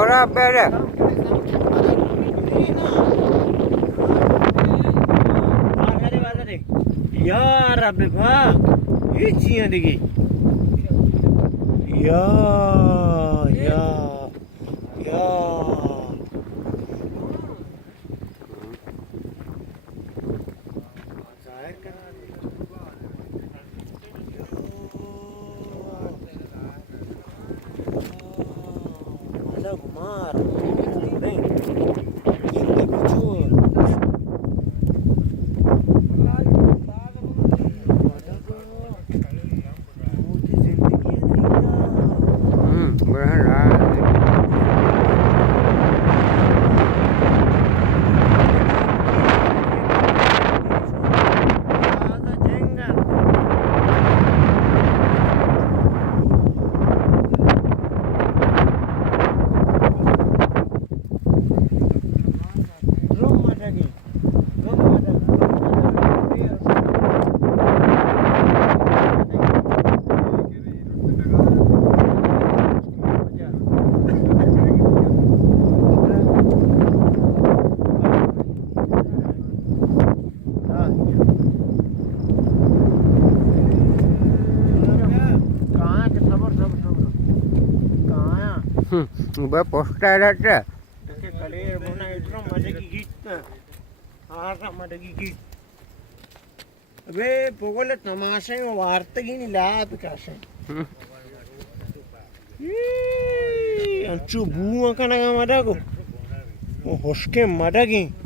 Ora bere. यार अबे भाग ये चीज़ देखी या या या Kumar Udah poster ada. Kalir mana itu ada gigit na. Ada gigit. Abe pokoknya tamasha yang warta gini lah pikasnya. Ancu bunga kan agak Madg. Oh hoske Madg.